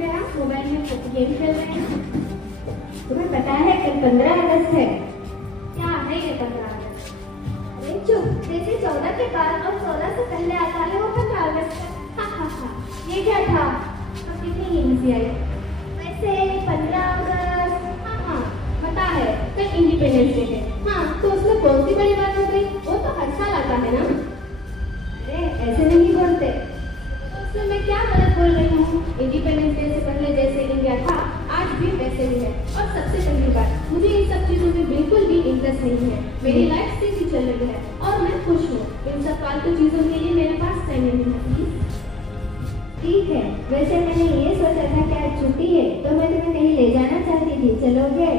गया, मोबाइल में गेम खेल रहे हैं। तुम्हें पता है कल 15 अगस्त है? क्या है ये 15 अगस्त? अरे चुप, जैसे 14 के बाद और 16 से पहले आता है वो 15 अगस्त है। ये क्या था? अब कितनी हिंसी आई। वैसे 15 अगस्त हाँ, पता है कल इंडिपेंडेंस डे है। हाँ, तो उसमें कौन सी बड़ी बात हो गई? वो तो हर साल आता है ना। अरे ऐसे नहीं बोलते। तो उसमें मैं क्या गलत बोल रही हूँ? इंडिपेंडेंस डे से पहले जैसे इंडिया था आज भी वैसे ही है। और सबसे पहली बात, मुझे इन सब चीजों में बिल्कुल भी इंटरेस्ट नहीं है। मेरी लाइफ सीधी चल रही है और मैं खुश हूँ। इन सब फालतू चीजों के लिए मेरे पास टाइम नहीं है। ठीक है, वैसे मैंने ये सोचा था कि आज छुट्टी है तो मैं तुम्हें कहीं ले जाना चाहती थी, चलोगे?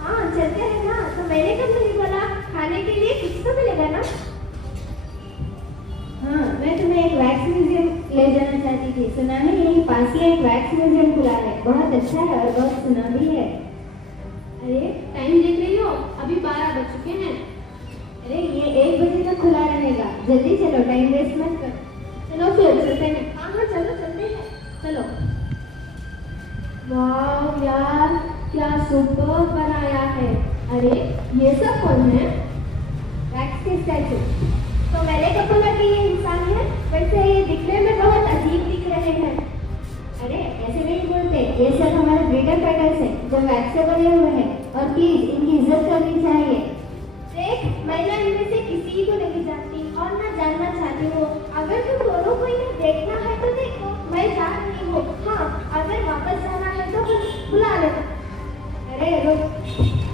हाँ चलते हैं ना। तो मैंने कब नहीं बोला? खाने के लिए कुछ तो मिलेगा ना। हाँ, मैं तुम्हें एक वैक्स म्यूजियम ले जाना चाहती थी। सुना है यहीं पास ही एक वैक्स म्यूजियम खुला है, बहुत अच्छा है और बहुत सुना भी है। अरे टाइम देख रही हो? अभी 12 बज चुके हैं। अरे ये 1 बजे तक खुला रहेगा, जल्दी चलो, टाइम वेस्ट मत कर। चलो फिर चलते हैं। हाँ चलो चलते हैं। चलो। वाह यार, क्या सुपर बनाया है। अरे ये सब कौन है? वैक्स के स्टैचू। तो मैंने कब बोला कि ये इंसान है? वैसे ये दिखने में बहुत अजीब दिख रहे हैं। अरे ऐसे नहीं बोलते, ये सब हमारे फ्रीडम फाइटर्स हैं जो वैक्स से बने हुए हैं और प्लीज इनकी इज्जत करनी चाहिए। देख, मैं ना इनमें से किसी को नहीं जानती और ना जानना चाहती हूँ। अगर तुम दोनों को इन्हें देखना है तो देखो, मैं जा रही हूँ। हाँ, अगर वापस जाना है तो बुला लेना। अरे रुक,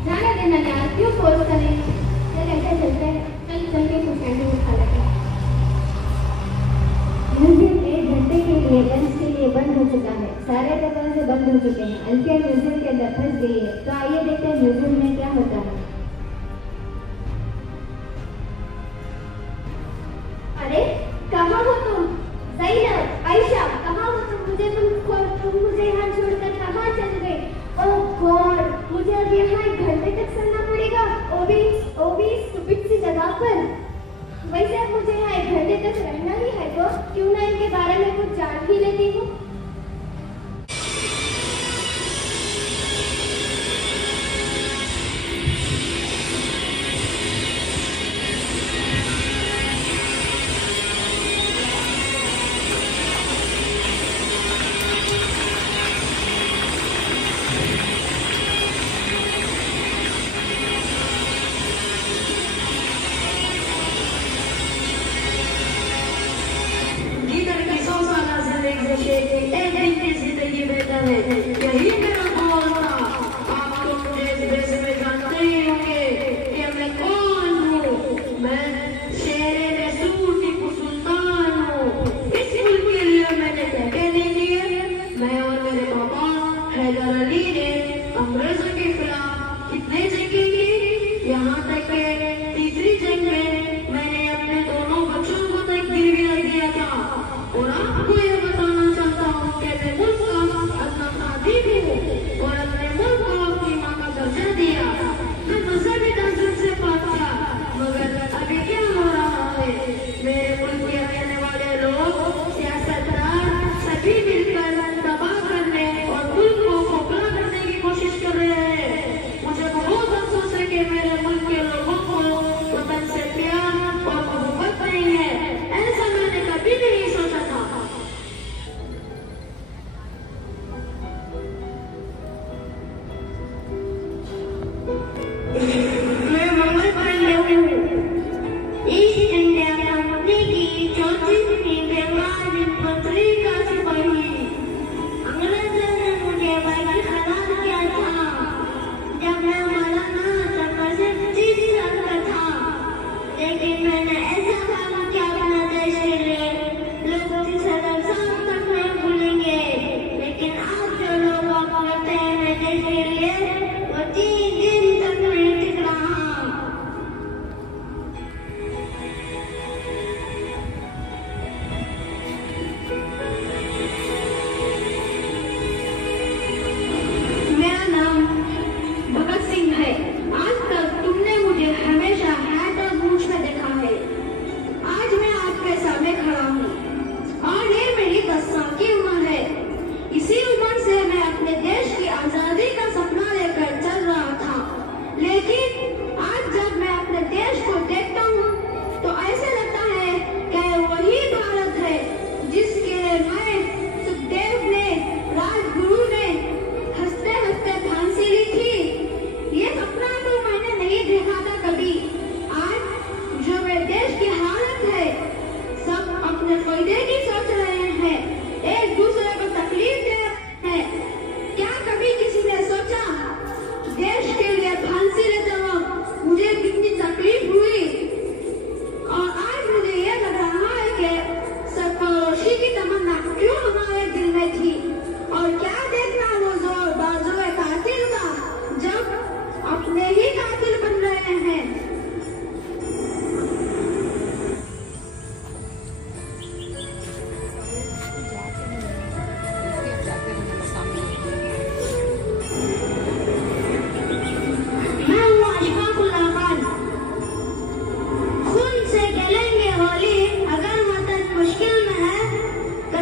जाने देना यार, क्यों फोर्स करें? चल ऐसे चलते हैं। चल चल के कुछ कैंटीन में खा लेते हैं। म्यूजियम 1 घंटे के लिए लंच के लिए बंद हो चुका है। सारे दरवाजे बंद हो चुके हैं। अल्फिया म्यूजियम के अंदर फंस गई है। तो आइए देखते हैं म्यूजियम में क्या होता है। अरे कहाँ हो तुम? ज़ैनब, आयशा, कहाँ हो तुम? तुम मुझे यहाँ छोड़कर कहाँ चल गए? ओह गॉड, मुझे अब यहाँ 1 घंटे तक चलना पड़ेगा, वो भी स्टूपिड सी जगह पर। वैसे अब मुझे यहाँ 1 घंटे तक रहना ही है तो क्यों ना इनके बारे में कुछ जान ही लेती हूँ। जी लड़की, सो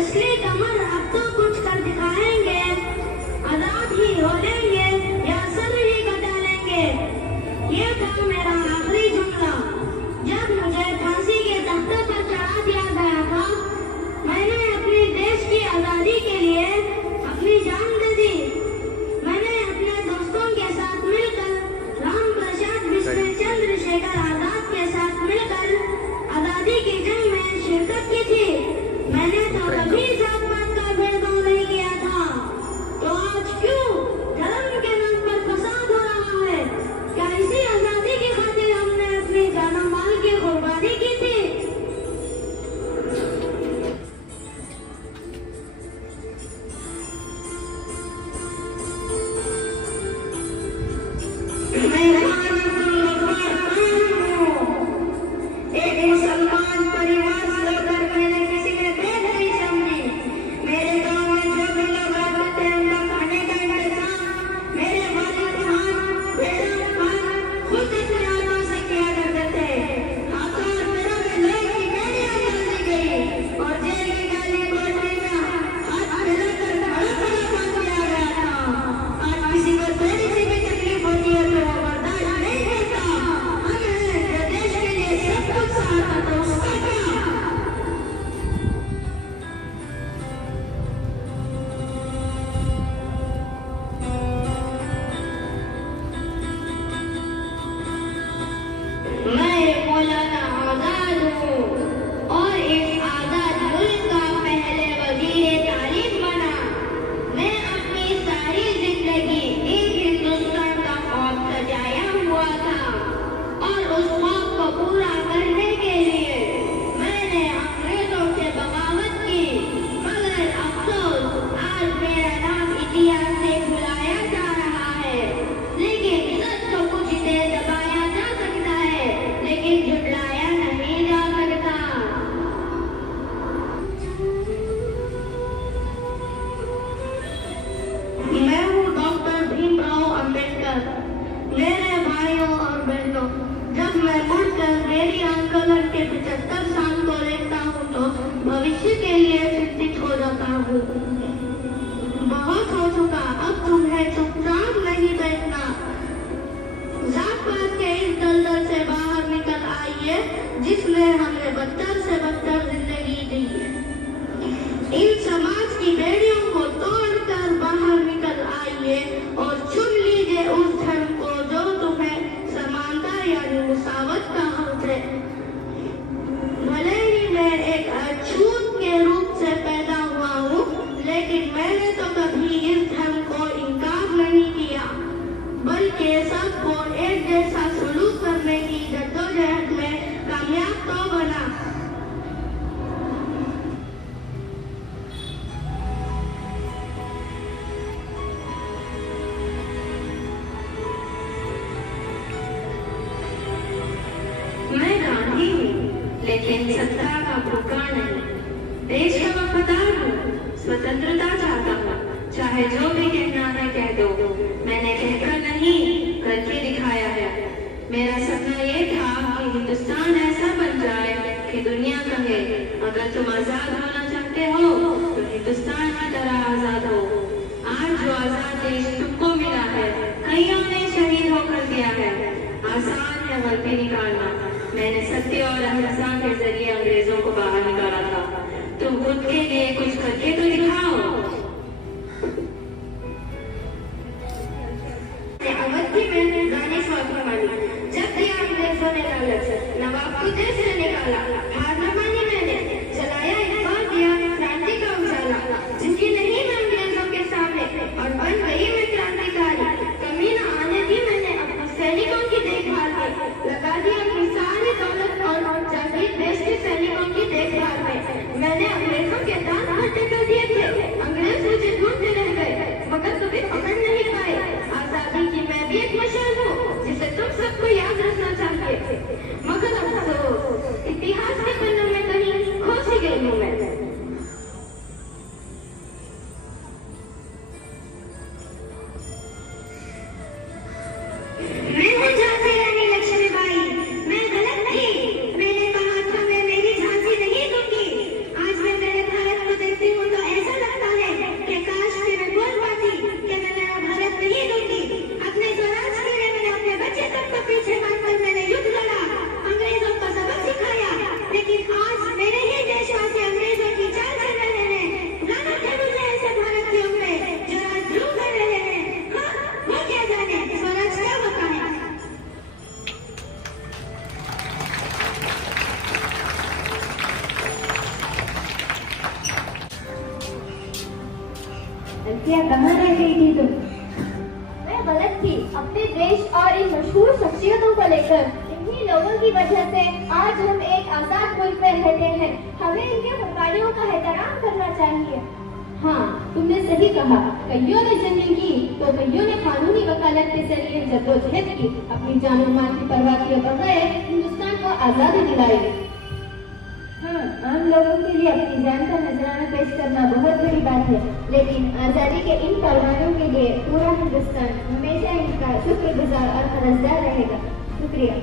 कसले कमर अब तो कुछ कर दिखाएंगे, आजाद ही हो लेंगे या सर ही कटा लेंगे। ये था मेरा आखिरी जुमला जब मुझे फांसी के तख्ते पर चढ़ा दिया गया था। मैंने अपने देश की आजादी के लिए अपनी जान दे दी। मैंने अपने दोस्तों के साथ मिलकर राम प्रसाद बिस्मिल चंद्रशेखर आजाद के साथ मिलकर आजादी की जंग में शिरकत की थी। मैंने तो कभी जात पात का भेदभाव नहीं किया था। तो आज क्यों धर्म के नाम पर फसाद हो रहा है? क्या इसी आजादी की खातिर हमने अपनी जान माल की कुर्बानी की थी? एक मुसलमान परिवार से होकर मैंने किसी में भेद नहीं समझी। मेरे गांव में जो भी लोग रहते थे उनका खाने का इंतजाम मेरे वालिद खान, बेगम खान खुद अपने हाथों से किया करते थे। हाथों और पैरों में लोहे की बेड़ियां डाल दी गई और जेल की काली कोठरी में हाथ फैलाकर खड़ा खड़ा बांध दिया गया था। आज किसी को थोड़ी सी भी तकलीफ होती है तो वो बर्दाश्त नहीं करता। हमें जो देश के लिए सब कुछ सहारा तो उसका क्या? मैं मौलाना आजाद हूँ और इस आजाद मुल्क का पहले वजीर तालीम बना। मैं अपनी सारी जिंदगी इस हिंदुस्तान का ख्वाब सजाया हुआ था और उस ख्वाब को पूरा करने के लिए मैंने अंग्रेजों से बगावत की। मगर अफसोस आज मेरा नाम इतिहास से भुलाया जा रहा है। लेकिन सच तो कुछ देर दबाया जा सकता है लेकिन झुटलाया नहीं जा सकता। मैं हूँ डॉक्टर भीमराव अंबेडकर। मेरे भाइयों और बहनों, जब मैं मुड़कर मेरी आंदोलन के 75 साल को देखता हूँ तो भविष्य के लिए चिंतित हो जाता हूँ। बहुत हो चुका, अब तुम्हें चुपचाप नहीं बैठना। जात पात के इस दलदल से बाहर निकल आइए जिसने हमें बदतर से बदतर जिंदगी दी है। इन समाज की बेड़ियों को तोड़कर बाहर निकल आइए और चुन लीजिए उस धर्म को जो तुम्हें समानता यानी मुसावत का हक है। भले ही मैं एक अछूत के रूप से पैदा हुआ हूँ लेकिन मैंने तो कभी इस धर्म को इनकार नहीं किया बल्कि सबको एक जैसा सलूक करने की जद्दोजहद में कामयाब तो बना। मैं गांधी हूँ लेकिन सत्ता का भूखा नहीं। देश का वफादार हूँ, स्वतंत्रता चाहता हूँ। चाहे जो भी कहना है कह दो, मैंने कहकर नहीं करके दिखाया है। मेरा सपना ये था कि हिंदुस्तान ऐसा बन जाए कि दुनिया कहे अगर तुम आजाद होना चाहते हो तो हिंदुस्तान की तरह आजाद हो। आज जो आजाद देश तुमको मिला है कईयों ने शहीद होकर दिया है। आसान है वर्दी निकालना। मैंने सत्य और अहिंसा के जरिए अंग्रेजों को बाहर निकाला था। तुम खुद के अल्फिया, कहाँ रह गई थी तुम? मैं गलत थी अपने देश और इन मशहूर शख्सियतों को लेकर। इन्हीं लोगों की वजह से आज हम एक आजाद मुल्क में रहते हैं। हमें इनके कुर्बानियों का एहतराम करना चाहिए। हाँ, तुमने सही कहा। कईयों ने जंग की तो कईयों ने कानूनी वकालत के जरिए जद्दोजहद की, अपनी जान और माल की परवाह किए बगैर हिंदुस्तान को आजादी दिलाई। हाँ, आम लोगों के लिए अपनी जान का नजराना पेश करना बहुत बड़ी बात है, लेकिन आजादी के इन परवानों के लिए पूरा हिंदुस्तान हमेशा इनका शुक्रगुजार और कर्जदार रहेगा। शुक्रिया।